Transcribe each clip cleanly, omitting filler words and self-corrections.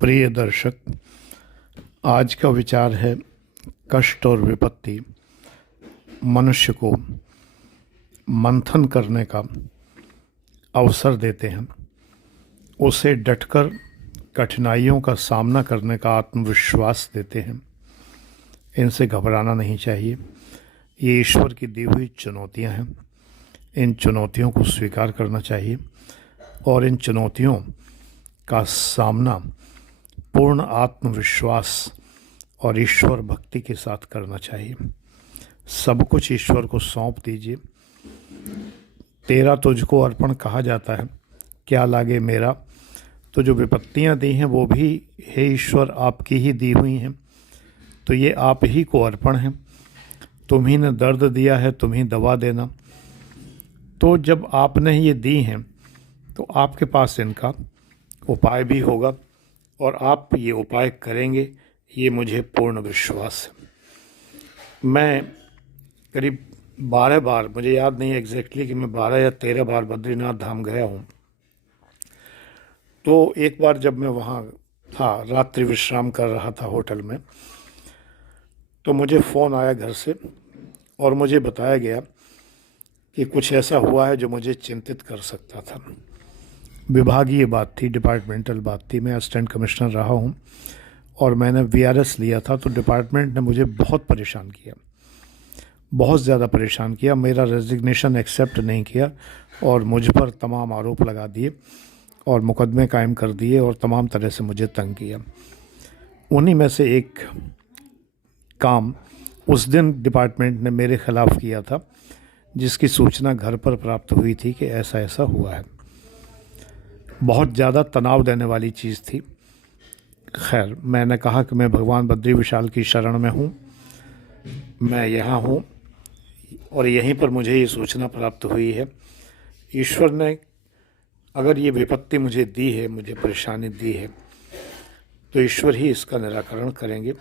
प्रिय दर्शक, आज का विचार है कष्ट और विपत्ति मनुष्य को मंथन करने का अवसर देते हैं, उसे डटकर कठिनाइयों का सामना करने का आत्मविश्वास देते हैं। इनसे घबराना नहीं चाहिए। ये ईश्वर की दी हुई चुनौतियां हैं। इन चुनौतियों को स्वीकार करना चाहिए और इन चुनौतियों का सामना पूर्ण आत्मविश्वास और ईश्वर भक्ति के साथ करना चाहिए। सब कुछ ईश्वर को सौंप दीजिए। तेरा तुझको अर्पण कहा जाता है, क्या लागे मेरा। तो जो विपत्तियां दी हैं वो भी हे ईश्वर आपकी ही दी हुई हैं, तो ये आप ही को अर्पण है। तुम ही ने दर्द दिया है, तुम ही दवा देना। तो जब आपने ये दी हैं तो आपके पास इनका उपाय भी होगा और आप ये उपाय करेंगे, ये मुझे पूर्ण विश्वास है। मैं करीब 12 बार, मुझे याद नहीं एग्जैक्टली कि मैं 12 या 13 बार बद्रीनाथ धाम गया हूँ। तो एक बार जब मैं वहाँ था, रात्रि विश्राम कर रहा था होटल में, तो मुझे फ़ोन आया घर से और मुझे बताया गया कि कुछ ऐसा हुआ है जो मुझे चिंतित कर सकता था। विभागीय बात थी, डिपार्टमेंटल बात थी। मैं असिस्टेंट कमिश्नर रहा हूँ और मैंने वीआरएस लिया था, तो डिपार्टमेंट ने मुझे बहुत परेशान किया, बहुत ज़्यादा परेशान किया। मेरा रेजिग्नेशन एक्सेप्ट नहीं किया और मुझ पर तमाम आरोप लगा दिए और मुकदमे कायम कर दिए और तमाम तरह से मुझे तंग किया। उन्हीं में से एक काम उस दिन डिपार्टमेंट ने मेरे ख़िलाफ़ किया था, जिसकी सूचना घर पर प्राप्त हुई थी कि ऐसा ऐसा हुआ है। बहुत ज़्यादा तनाव देने वाली चीज़ थी। खैर, मैंने कहा कि मैं भगवान बद्री विशाल की शरण में हूँ, मैं यहाँ हूँ और यहीं पर मुझे ये सूचना प्राप्त हुई है। ईश्वर ने अगर ये विपत्ति मुझे दी है, मुझे परेशानी दी है, तो ईश्वर ही इसका निराकरण करेंगे।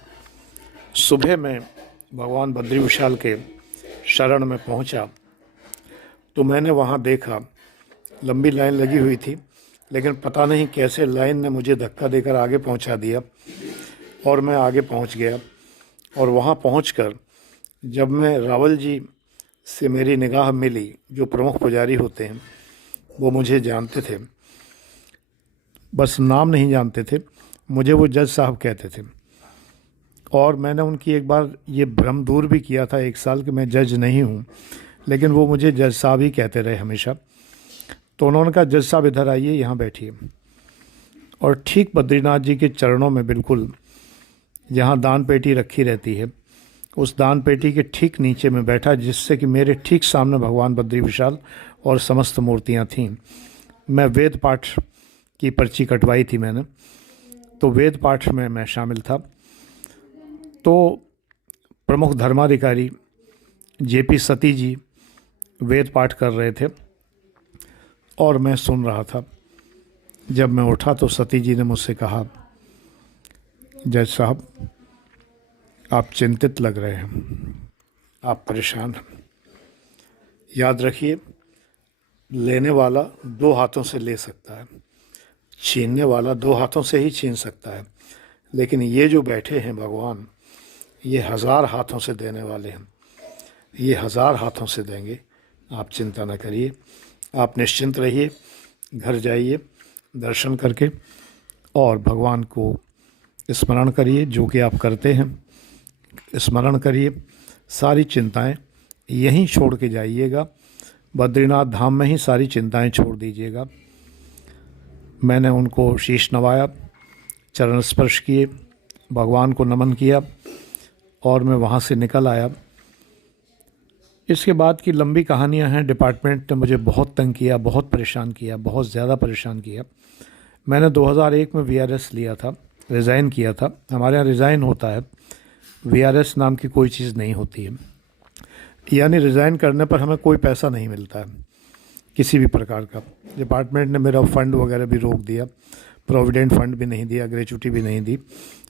सुबह मैं भगवान बद्री विशाल के शरण में पहुँचा तो मैंने वहाँ देखा लंबी लाइन लगी हुई थी, लेकिन पता नहीं कैसे लाइन ने मुझे धक्का देकर आगे पहुंचा दिया और मैं आगे पहुंच गया। और वहां पहुंचकर जब मैं रावल जी से मेरी निगाह मिली, जो प्रमुख पुजारी होते हैं, वो मुझे जानते थे, बस नाम नहीं जानते थे, मुझे वो जज साहब कहते थे। और मैंने उनकी एक बार ये भ्रम दूर भी किया था 1 साल कि मैं जज नहीं हूँ, लेकिन वो मुझे जज साहब ही कहते रहे हमेशा। तो उन्होंने कहा, जज साहब इधर आइए, यहाँ बैठिए। और ठीक बद्रीनाथ जी के चरणों में, बिल्कुल जहाँ दान पेटी रखी रहती है, उस दान पेटी के ठीक नीचे में बैठा, जिससे कि मेरे ठीक सामने भगवान बद्री विशाल और समस्त मूर्तियाँ थीं। मैं वेद पाठ की पर्ची कटवाई थी मैंने, तो वेद पाठ में मैं शामिल था। तो प्रमुख धर्माधिकारी जेपी सती जी वेद पाठ कर रहे थे और मैं सुन रहा था। जब मैं उठा तो सती जी ने मुझसे कहा, जज साहब आप चिंतित लग रहे हैं, आप परेशान हैं। याद रखिए, लेने वाला 2 हाथों से ले सकता है, छीनने वाला 2 हाथों से ही छीन सकता है, लेकिन ये जो बैठे हैं भगवान, ये 1000 हाथों से देने वाले हैं, ये 1000 हाथों से देंगे। आप चिंता न करिए, आप निश्चिंत रहिए, घर जाइए दर्शन करके और भगवान को स्मरण करिए, जो कि आप करते हैं। स्मरण करिए, सारी चिंताएं यहीं छोड़ के जाइएगा, बद्रीनाथ धाम में ही सारी चिंताएं छोड़ दीजिएगा। मैंने उनको शीश नवाया, चरण स्पर्श किए, भगवान को नमन किया और मैं वहाँ से निकल आया। इसके बाद की लंबी कहानियां हैं। डिपार्टमेंट ने मुझे बहुत तंग किया, बहुत परेशान किया, बहुत ज़्यादा परेशान किया। मैंने 2001 में वीआरएस लिया था, रिज़ाइन किया था। हमारे यहाँ रिज़ाइन होता है, वीआरएस नाम की कोई चीज़ नहीं होती है। यानी रिज़ाइन करने पर हमें कोई पैसा नहीं मिलता है किसी भी प्रकार का। डिपार्टमेंट ने मेरा फ़ंड वगैरह भी रोक दिया, प्रोविडेंट फ़ंड भी नहीं दिया, ग्रेचुटी भी नहीं दी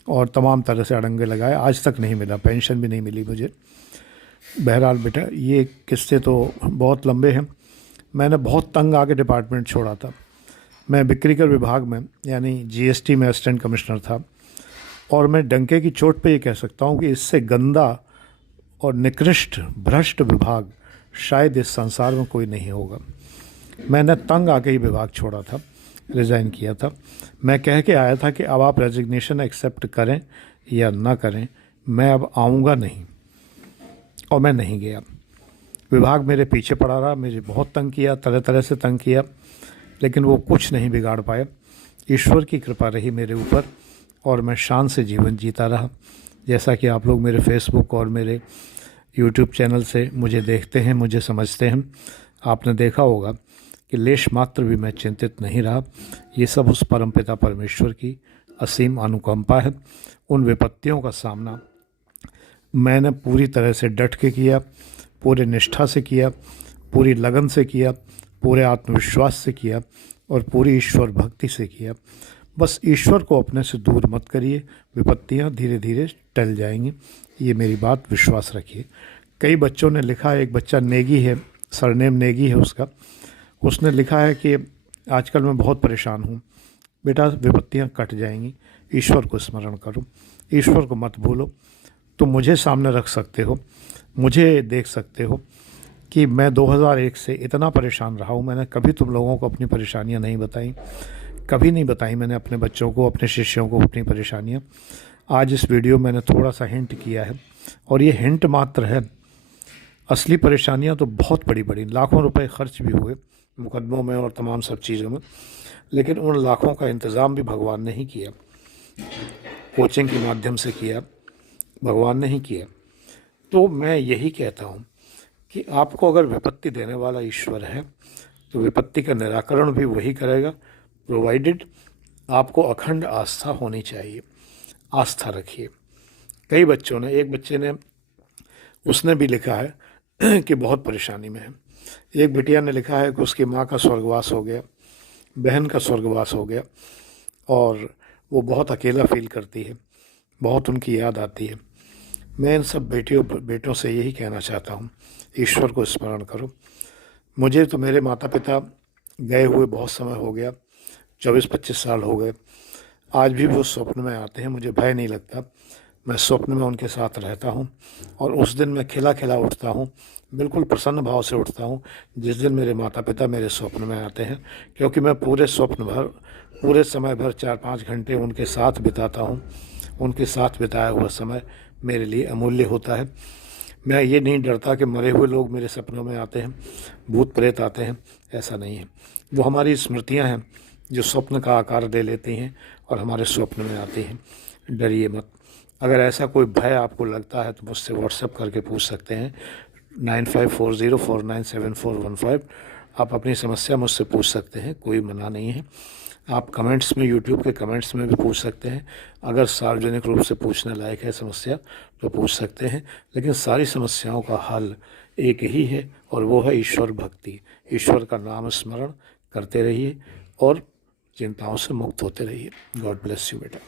और तमाम तरह से अड़ंगे लगाए। आज तक नहीं मिला, पेंशन भी नहीं मिली मुझे। बहरहाल बेटा, ये किस्से तो बहुत लंबे हैं। मैंने बहुत तंग आके डिपार्टमेंट छोड़ा था। मैं बिक्री कर विभाग में यानी जीएसटी में असिस्टेंट कमिश्नर था, और मैं डंके की चोट पे ये कह सकता हूँ कि इससे गंदा और निकृष्ट भ्रष्ट विभाग शायद इस संसार में कोई नहीं होगा। मैंने तंग आके ही विभाग छोड़ा था, रिज़ाइन किया था। मैं कह के आया था कि अब आप रेजिग्नेशन एक्सेप्ट करें या ना करें, मैं अब आऊँगा नहीं, और मैं नहीं गया। विभाग मेरे पीछे पड़ा रहा, मुझे बहुत तंग किया, तरह तरह से तंग किया, लेकिन वो कुछ नहीं बिगाड़ पाया। ईश्वर की कृपा रही मेरे ऊपर और मैं शान से जीवन जीता रहा। जैसा कि आप लोग मेरे फेसबुक और मेरे यूट्यूब चैनल से मुझे देखते हैं, मुझे समझते हैं, आपने देखा होगा कि लेश मात्र भी मैं चिंतित नहीं रहा। ये सब उस परमपिता परमेश्वर की असीम अनुकंपा है। उन विपत्तियों का सामना मैंने पूरी तरह से डट के किया, पूरे निष्ठा से किया, पूरी लगन से किया, पूरे आत्मविश्वास से किया और पूरी ईश्वर भक्ति से किया। बस ईश्वर को अपने से दूर मत करिए, विपत्तियां धीरे धीरे टल जाएंगी, ये मेरी बात विश्वास रखिए। कई बच्चों ने लिखा है, एक बच्चा नेगी है, सरनेम नेगी है उसका, उसने लिखा है कि आजकल मैं बहुत परेशान हूँ। बेटा, विपत्तियाँ कट जाएंगी, ईश्वर को स्मरण करो, ईश्वर को मत भूलो। तुम मुझे सामने रख सकते हो, मुझे देख सकते हो कि मैं 2001 से इतना परेशान रहा हूँ। मैंने कभी तुम लोगों को अपनी परेशानियाँ नहीं बताई, कभी नहीं बताई मैंने अपने बच्चों को, अपने शिष्यों को अपनी परेशानियाँ। आज इस वीडियो में मैंने थोड़ा सा हिंट किया है, और ये हिंट मात्र है। असली परेशानियाँ तो बहुत बड़ी बड़ी, लाखों रुपए खर्च भी हुए मुकदमों में और तमाम सब चीज़ों में, लेकिन उन लाखों का इंतज़ाम भी भगवान ने ही किया, कोचिंग के माध्यम से किया, भगवान ने ही किया। तो मैं यही कहता हूँ कि आपको अगर विपत्ति देने वाला ईश्वर है तो विपत्ति का निराकरण भी वही करेगा, प्रोवाइडेड आपको अखंड आस्था होनी चाहिए। आस्था रखिए। कई बच्चों ने, एक बच्चे ने, उसने भी लिखा है कि बहुत परेशानी में है। एक बिटिया ने लिखा है कि उसकी माँ का स्वर्गवास हो गया, बहन का स्वर्गवास हो गया, और वो बहुत अकेला फील करती है, बहुत उनकी याद आती है। मैं इन सब बेटों से यही कहना चाहता हूँ, ईश्वर को स्मरण करो। मुझे तो मेरे माता पिता गए हुए बहुत समय हो गया, 24-25 साल हो गए। आज भी वो स्वप्न में आते हैं, मुझे भय नहीं लगता। मैं स्वप्न में उनके साथ रहता हूँ, और उस दिन मैं खिला खिला उठता हूँ, बिल्कुल प्रसन्न भाव से उठता हूँ जिस दिन मेरे माता पिता मेरे स्वप्न में आते हैं, क्योंकि मैं पूरे स्वप्न भर, पूरे समय भर 4-5 घंटे उनके साथ बिताता हूँ। उनके साथ बिताया हुआ समय मेरे लिए अमूल्य होता है। मैं ये नहीं डरता कि मरे हुए लोग मेरे सपनों में आते हैं, भूत प्रेत आते हैं, ऐसा नहीं है। वो हमारी स्मृतियाँ हैं जो स्वप्न का आकार ले लेती हैं और हमारे स्वप्न में आती हैं। डरिए मत। अगर ऐसा कोई भय आपको लगता है तो मुझसे व्हाट्सएप करके पूछ सकते हैं, 9540497415। आप अपनी समस्या मुझसे पूछ सकते हैं, कोई मना नहीं है। आप कमेंट्स में, यूट्यूब के कमेंट्स में भी पूछ सकते हैं। अगर सार्वजनिक रूप से पूछने लायक है समस्या तो पूछ सकते हैं, लेकिन सारी समस्याओं का हल एक ही है, और वो है ईश्वर भक्ति। ईश्वर का नाम स्मरण करते रहिए और चिंताओं से मुक्त होते रहिए। गॉड ब्लेस यू बेटा।